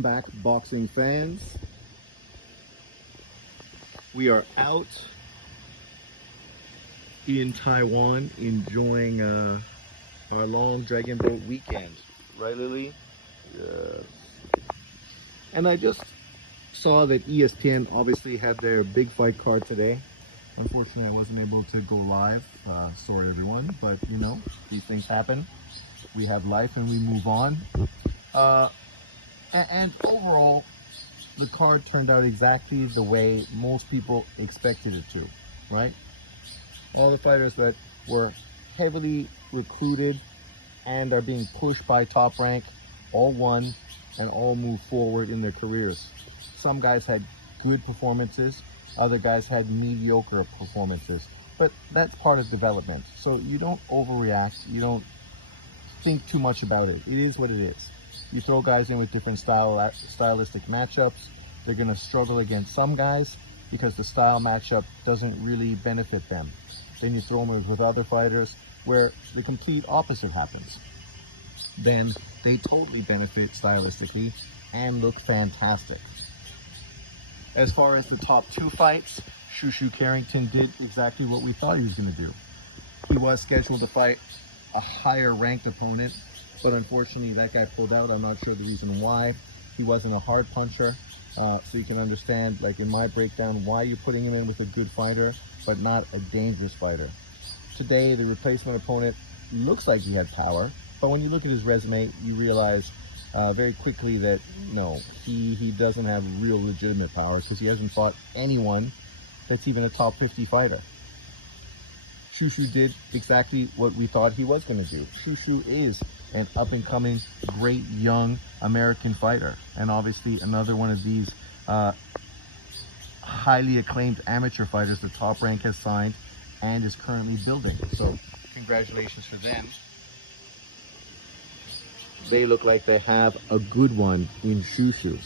Back, boxing fans. We are out in Taiwan enjoying our long dragon boat weekend, right, Lily? Yes. And I just saw that ESPN obviously had their big fight card today. Unfortunately, I wasn't able to go live. Sorry, everyone, but you know, these things happen. We have life and we move on. And overall, the card turned out exactly the way most people expected it to, right? All the fighters that were heavily recruited and are being pushed by Top Rank all won and all moved forward in their careers. Some guys had good performances, other guys had mediocre performances, but that's part of development. So you don't overreact, you don't think too much about it. It is what it is. You throw guys in with different stylistic matchups. They're going to struggle against some guys because the style matchup doesn't really benefit them. Then you throw them with other fighters where the complete opposite happens. Then they totally benefit stylistically and look fantastic. As far as the top two fights, Shushu Carrington did exactly what we thought he was going to do. He was scheduled to fight a higher ranked opponent, but unfortunately that guy pulled out. I'm not sure the reason why. He wasn't a hard puncher, so you can understand, like in my breakdown, why you're putting him in with a good fighter, but not a dangerous fighter. Today, the replacement opponent looks like he had power, but when you look at his resume, you realize very quickly that no, he doesn't have real legitimate power because he hasn't fought anyone that's even a top 50 fighter. Shushu did exactly what we thought he was going to do. Shushu is an up-and-coming, great young American fighter, and obviously another one of these highly acclaimed amateur fighters that Top Rank has signed and is currently building. So congratulations for them. They look like they have a good one in Shushu.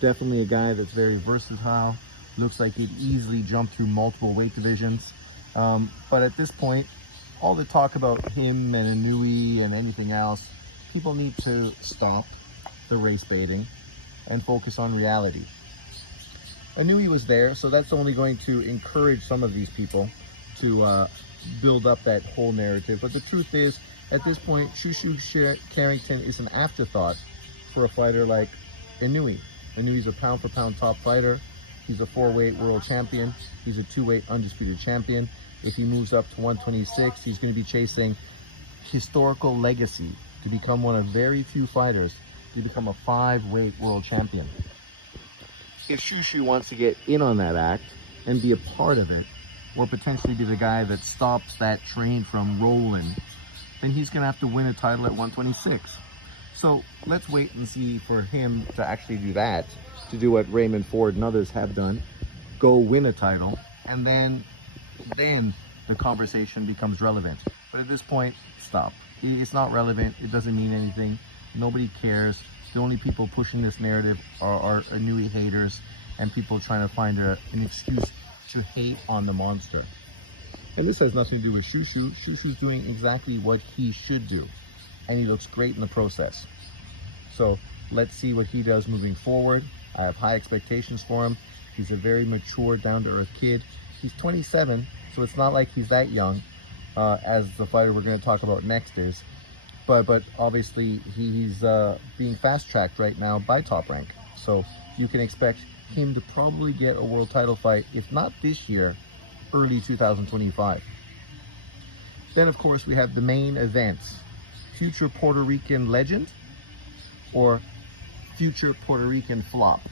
Definitely a guy that's very versatile. Looks like he'd easily jump through multiple weight divisions. But at this point, all the talk about him and Inui and anything else, people need to stop the race baiting and focus on reality. Inui was there, so that's only going to encourage some of these people to build up that whole narrative. But the truth is, at this point, Shushu Carrington is an afterthought for a fighter like Inui. Inui's a pound-for-pound top fighter. He's a 4-weight world champion. He's a 2-weight undisputed champion. If he moves up to 126, he's going to be chasing historical legacy to become one of very few fighters to become a 5-weight world champion. If Shushu wants to get in on that act and be a part of it, or potentially be the guy that stops that train from rolling, then he's going to have to win a title at 126. So let's wait and see for him to actually do that, to do what Raymond Ford and others have done, go win a title, and then the conversation becomes relevant. But at this point, stop. It's not relevant. It doesn't mean anything. Nobody cares. The only people pushing this narrative are Inui haters and people trying to find an excuse to hate on the monster. And this has nothing to do with Shushu. Shushu's doing exactly what he should do, and he looks great in the process. So let's see what he does moving forward. I have high expectations for him. He's a very mature, down-to-earth kid. He's 27, so it's not like he's that young, as the fighter we're going to talk about next is. But obviously he's being fast-tracked right now by Top Rank. So you can expect him to probably get a world title fight, if not this year, early 2025. Then, of course, we have the main events. Future Puerto Rican legend or future Puerto Rican flop,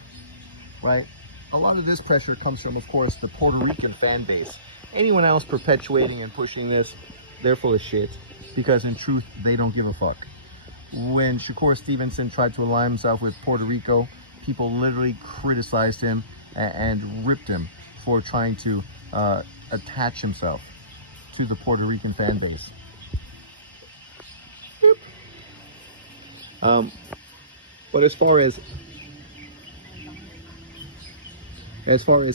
right? A lot of this pressure comes from, of course, the Puerto Rican fan base. Anyone else perpetuating and pushing this, they're full of shit, because in truth, they don't give a fuck. When Shakur Stevenson tried to align himself with Puerto Rico, people literally criticized him and ripped him for trying to attach himself to the Puerto Rican fan base. But as far as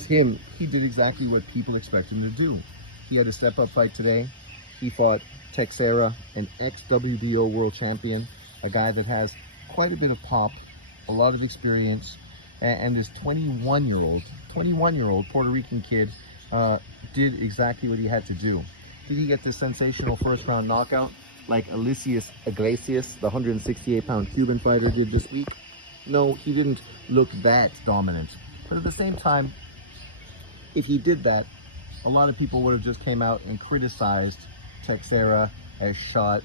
him, he did exactly what people expect him to do. He had a step-up fight today. He fought Texira, an ex-WBO world champion, a guy that has quite a bit of pop a lot of experience, and this 21-year-old Puerto Rican kid did exactly what he had to do. Did he get this sensational first-round knockout like Alicius Iglesias, the 168-pound Cuban fighter, did this week? No, he didn't look that dominant. But at the same time, if he did that, a lot of people would have just came out and criticized Texira as shot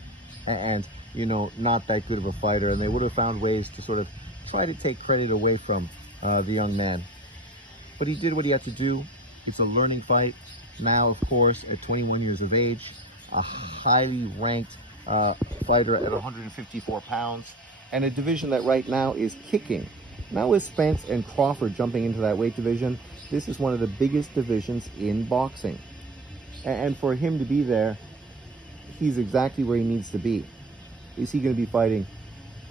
and, you know, not that good of a fighter, and they would have found ways to sort of try to take credit away from the young man. But he did what he had to do. It's a learning fight. Now, of course, at 21 years of age, a highly ranked fighter at 154 pounds, and a division that right now is kicking. Now with Spence and Crawford jumping into that weight division, this is one of the biggest divisions in boxing. And for him to be there, he's exactly where he needs to be. Is he going to be fighting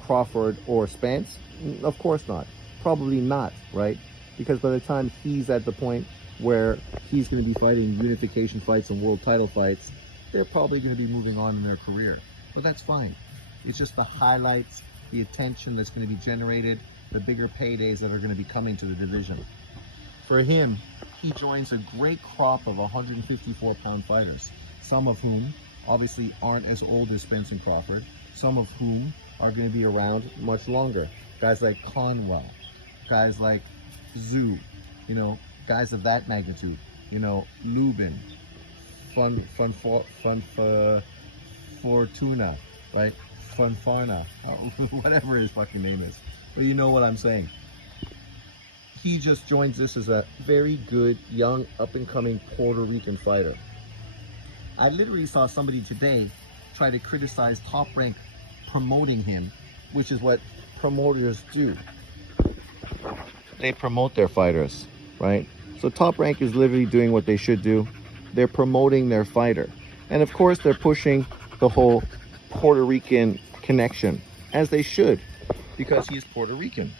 Crawford or Spence? Of course not. Probably not, right? Because by the time he's at the point where he's going to be fighting unification fights and world title fights, they're probably going to be moving on in their career. But that's fine. It's just the highlights, the attention that's going to be generated, the bigger paydays that are going to be coming to the division. For him, he joins a great crop of 154-pound fighters, some of whom obviously aren't as old as Spence and Crawford, some of whom are going to be around much longer. Guys like Conwell, guys like Zoo, you know, guys of that magnitude, you know, Lubin, Fortuna, right? Funfarna, whatever his fucking name is. But you know what I'm saying. He just joins this as a very good, young, up-and-coming Puerto Rican fighter. I literally saw somebody today try to criticize Top Rank promoting him, which is what promoters do. They promote their fighters, right? So Top Rank is literally doing what they should do. They're promoting their fighter. And of course, they're pushing the whole Puerto Rican connection, as they should, because he's Puerto Rican.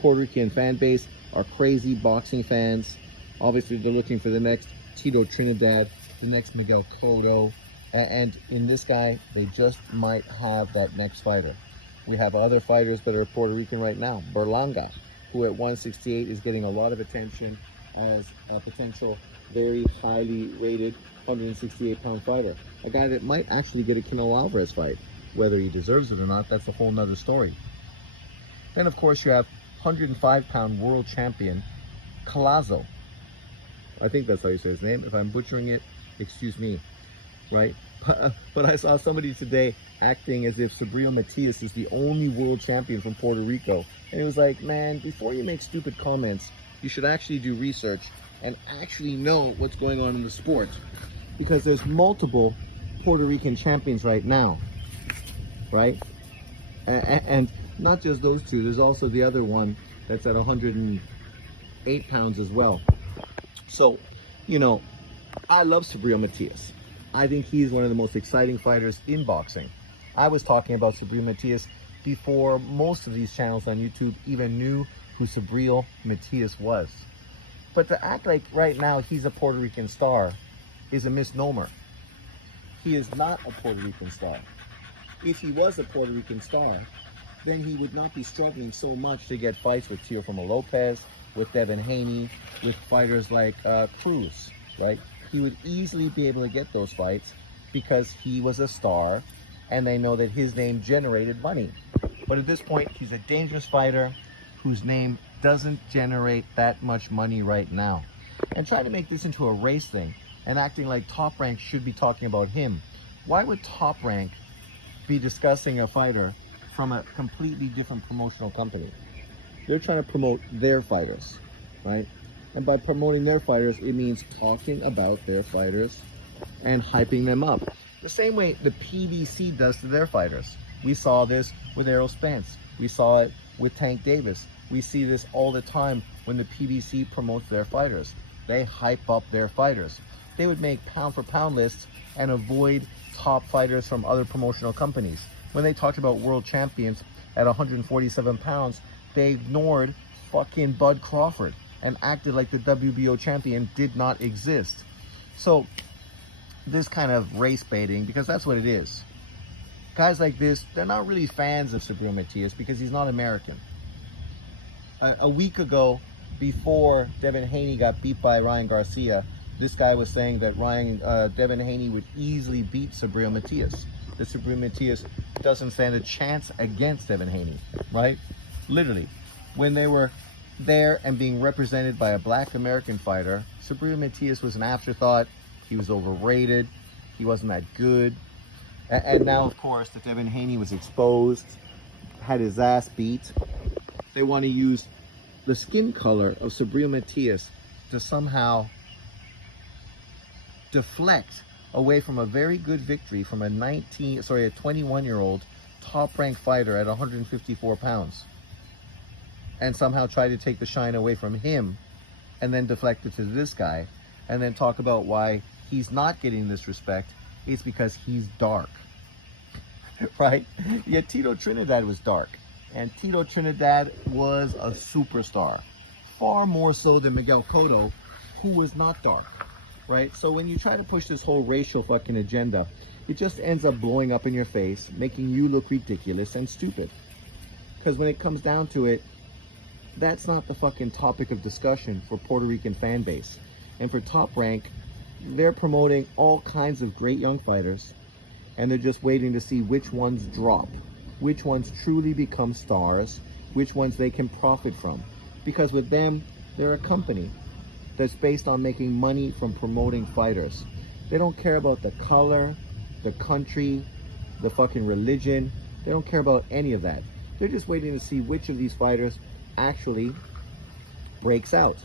Puerto Rican fan base are crazy boxing fans. Obviously, they're looking for the next Tito Trinidad, the next Miguel Cotto, and in this guy, they just might have that next fighter. We have other fighters that are Puerto Rican right now. Berlanga, who at 168 is getting a lot of attention as a potential very highly rated 168-pound fighter. A guy that might actually get a Canelo Alvarez fight. Whether he deserves it or not, that's a whole nother story. Then, of course, you have 105-pound world champion Calazo. I think that's how you say his name. If I'm butchering it, excuse me, right? But I saw somebody today acting as if Subriel Matias is the only world champion from Puerto Rico. And it was like, man, before you make stupid comments, you should actually do research and actually know what's going on in the sport. Because there's multiple Puerto Rican champions right now, right? And not just those two, there's also the other one that's at 108 pounds as well. So, you know, I love Subriel Matias. I think he's one of the most exciting fighters in boxing. I was talking about Subriel Matias before most of these channels on YouTube even knew who Subriel Matias was. But to act like right now he's a Puerto Rican star is a misnomer. He is not a Puerto Rican star. If he was a Puerto Rican star, then he would not be struggling so much to get fights with Teofimo Lopez, with Devin Haney, with fighters like Cruz, right? He would easily be able to get those fights because he was a star and they know that his name generated money. But at this point, he's a dangerous fighter whose name doesn't generate that much money right now. And trying to make this into a race thing and acting like Top Rank should be talking about him. Why would Top Rank be discussing a fighter from a completely different promotional company? They're trying to promote their fighters, right? And by promoting their fighters, it means talking about their fighters and hyping them up. The same way the PBC does to their fighters. We saw this with Errol Spence. We saw it with Tank Davis. We see this all the time when the PBC promotes their fighters. They hype up their fighters. They would make pound-for-pound lists and avoid top fighters from other promotional companies. When they talked about world champions at 147 pounds, they ignored fucking Bud Crawford and acted like the WBO champion did not exist. So this kind of race baiting, because that's what it is. Guys like this, they're not really fans of Subriel Matias because he's not American. a week ago, before Devin Haney got beat by Ryan Garcia, this guy was saying that Devin Haney would easily beat Subriel Matias. That Subriel Matias doesn't stand a chance against Devin Haney, right? Literally, when they were there and being represented by a black American fighter, Subriel Matias was an afterthought. He was overrated. He wasn't that good. And now, of course, that Devin Haney was exposed, had his ass beat, they want to use the skin color of Subriel Matias to somehow deflect away from a very good victory from a 21-year-old top-ranked fighter at 154 pounds, and somehow try to take the shine away from him, and then deflect it to this guy, and then talk about why he's not getting this respect. It's because he's dark, right? Yeah, Tito Trinidad was dark, and Tito Trinidad was a superstar, far more so than Miguel Cotto, who was not dark, right? So when you try to push this whole racial fucking agenda, it just ends up blowing up in your face, making you look ridiculous and stupid. Because when it comes down to it, that's not the fucking topic of discussion for Puerto Rican fan base. And for Top Rank, they're promoting all kinds of great young fighters, and they're just waiting to see which ones drop, which ones truly become stars, which ones they can profit from. Because with them, they're a company that's based on making money from promoting fighters. They don't care about the color, the country, the fucking religion. They don't care about any of that. They're just waiting to see which of these fighters actually breaks out,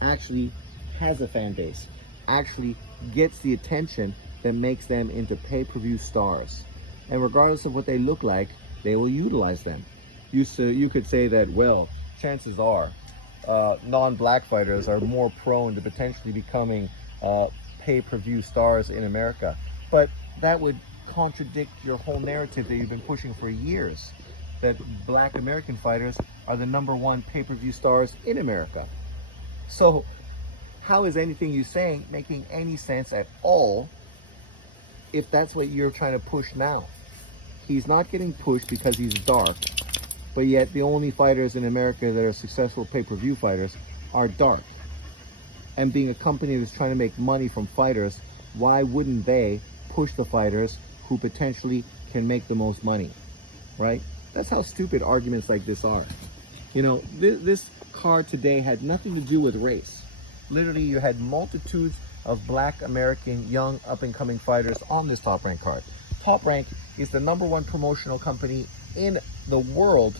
actually has a fan base, actually gets the attention that makes them into pay-per-view stars. And regardless of what they look like, they will utilize them. You could say that, well, chances are non-black fighters are more prone to potentially becoming pay-per-view stars in America. But that would contradict your whole narrative that you've been pushing for years, that black American fighters are the #1 pay-per-view stars in America. So how is anything you're saying making any sense at all if that's what you're trying to push now? He's not getting pushed because he's dark, but yet the only fighters in America that are successful pay-per-view fighters are dark. And being a company that's trying to make money from fighters, why wouldn't they push the fighters who potentially can make the most money, right? That's how stupid arguments like this are. You know, this card today had nothing to do with race. Literally, you had multitudes of black American young up-and-coming fighters on this Top Rank card. Top Rank is the #1 promotional company in the world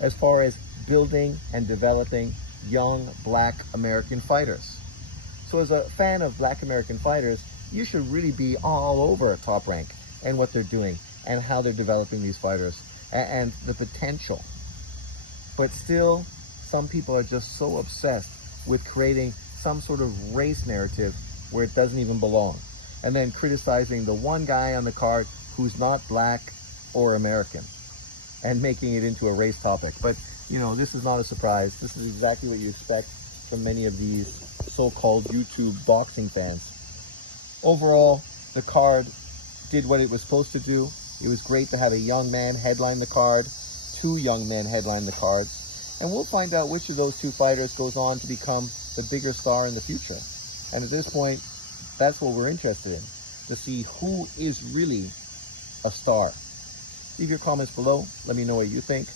as far as building and developing young black American fighters. So as a fan of black American fighters, you should really be all over Top Rank and what they're doing and how they're developing these fighters and the potential. But still, some people are just so obsessed with creating some sort of race narrative where it doesn't even belong, and then criticizing the one guy on the card who's not black or American and making it into a race topic. But you know, this is not a surprise. This is exactly what you expect from many of these so-called YouTube boxing fans. Overall, the card did what it was supposed to do. It was great to have a young man headline the card, 2 young men headline the cards, and we'll find out which of those 2 fighters goes on to become the bigger star in the future. And at this point, that's what we're interested in, to see who is really a star. Leave your comments below. Let me know what you think.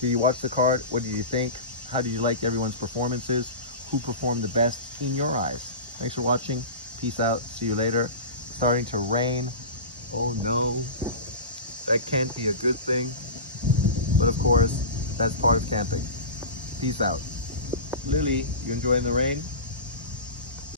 Did you watch the card? What did you think? How did you like everyone's performances? Who performed the best in your eyes? Thanks for watching. Peace out. See you later. It's starting to rain. Oh no. That can't be a good thing. But of course, that's part of camping. Peace out. Lily, you enjoying the rain?